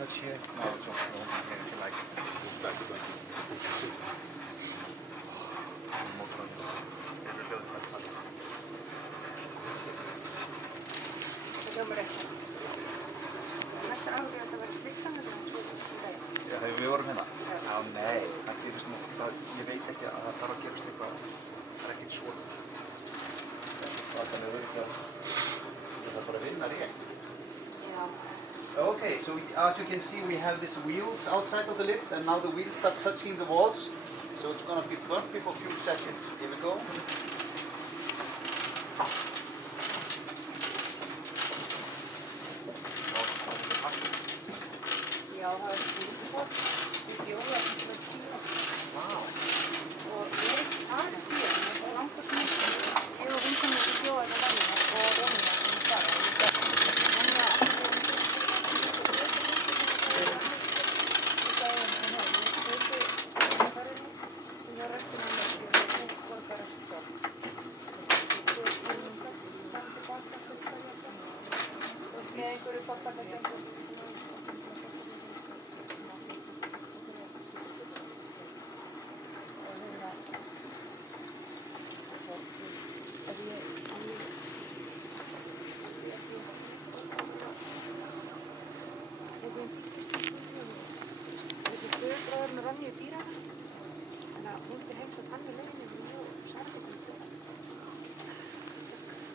touch here? No, it's okay. Hold on here if you like. Já, þegar við vorum hérna? Já, nei, það gerist nú, ég veit ekki að það þarf að gerast eitthvað, það ekkert svona. Það svo svakalega þegar það bara vinnar í ekki. Okay, so as you can see, we have these wheels outside of the lift, and now the wheels start touching the walls. So it's going to be bumpy for a few seconds. Here we go.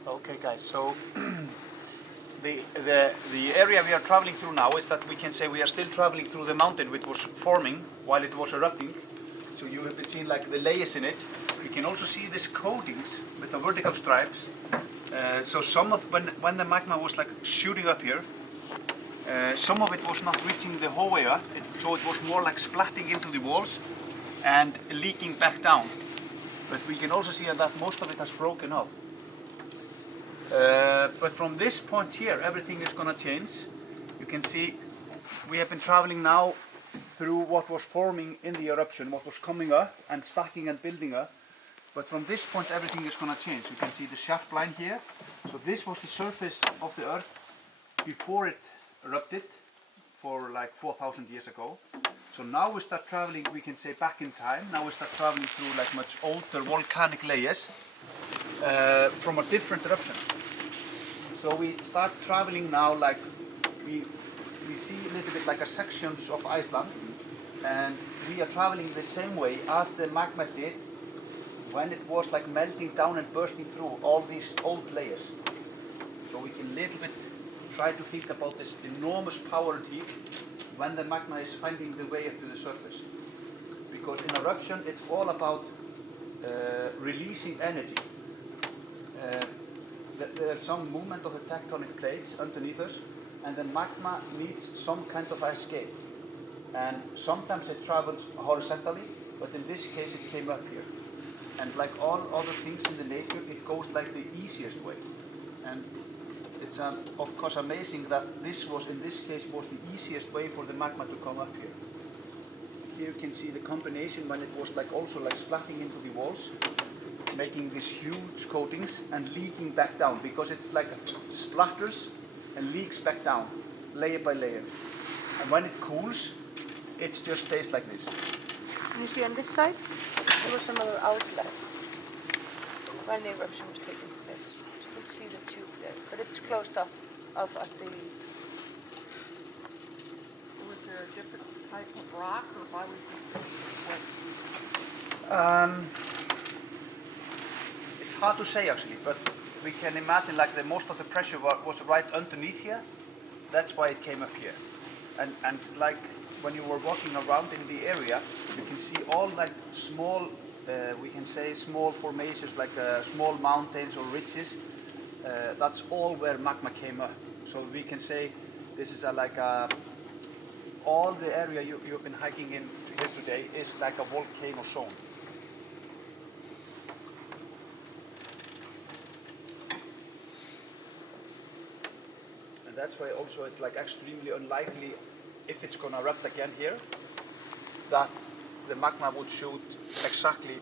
Okay guys, so the area we are traveling through now is that we can say we are still traveling through the mountain which was forming while it was erupting. So you have seen like the layers in it. You can also see these coatings with the vertical stripes. So some of when the magma was like shooting up here, some of it was not reaching the whole way up, so it was more like splatting into the walls and leaking back down. But we can also see that most of it has broken off. But from this point here, everything is going to change. You can see we have been traveling now through what was forming in the eruption, what was coming up and stacking and building up. But from this point, everything is going to change. You can see the sharp line here. So this was the surface of the Earth before it erupted for like 4,000 years ago. So now we start traveling, we can say back in time. Now we start traveling through like much older volcanic layers from a different eruption. So we start traveling now like we see a little bit like a sections of Iceland, and we are traveling the same way as the magma did when it was like melting down and bursting through all these old layers. So we can a little bit try to think about this enormous power and heat when the magma is finding the way up to the surface. Because in eruption it's all about releasing energy. There's some movement of the tectonic plates underneath us, and the magma needs some kind of escape. And sometimes it travels horizontally, but in this case it came up here. And like all other things in the nature, it goes like the easiest way. And it's of course amazing that this was, in this case, was the easiest way for the magma to come up here. Here you can see the combination when it was like also like splatting into the walls, making these huge coatings and leaking back down, because it's like splatters and leaks back down, layer by layer. And when it cools, it just stays like this. And you see on this side, there was another outlet when the eruption was taking place. You can see the tube there, but it's closed up at the... So was there a different type of rock, or why was this thing split? It's hard to say actually, but we can imagine like most of the pressure was right underneath here. That's why it came up here. And like when you were walking around in the area, you can see all like small, we can say small formations, like small mountains or ridges. That's all where magma came up. So we can say this is all the area you've been hiking in here today is like a volcano zone. And that's why also it's like extremely unlikely, if it's gonna erupt again here, that the magma would shoot exactly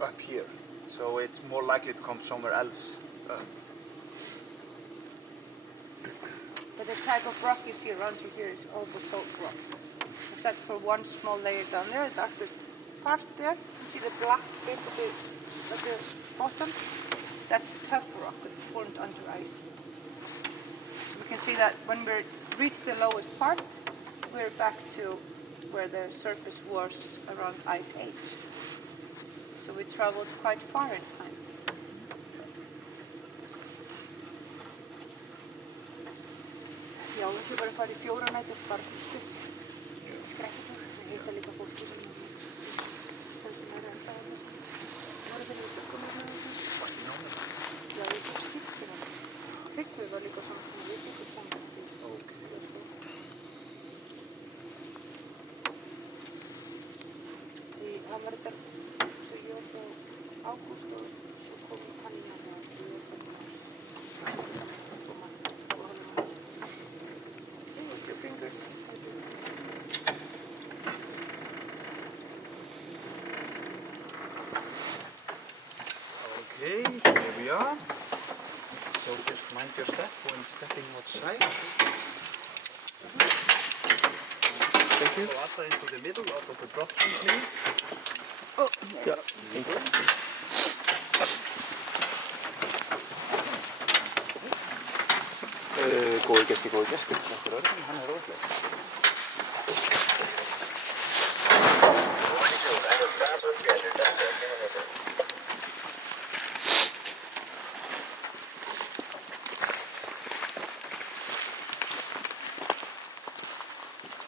up here. So it's more likely to come somewhere else. But the type of rock you see around you here is all basalt rock. except for one small layer down there, the darkest part there. You see the black bit at the bottom? That's tough rock. It's formed under ice. We can see that when we reach the lowest part, we're back to where the surface was around Ice Age. So we traveled quite far in time. Já, við ætlum bara að fara í 4 nætur, bara svona stutt skrekkitur. Við heita líka fólki sem enda á þetta. Það var fyrir að koma með þessu. Já, við erum skiptir hann. Tryggvi var líka saman, við fengum saman til Ljóskóla. Hann var þetta, svo ég var frá ágúst og svo kom hann í janúar og ég var frá mars. Fingers. Okay, here we are. So just mind your step when stepping outside. Thank you. Water into the middle out of the dropsy, please. Oh, yeah. Thank you. Góði gestir, takk fyrir orðin.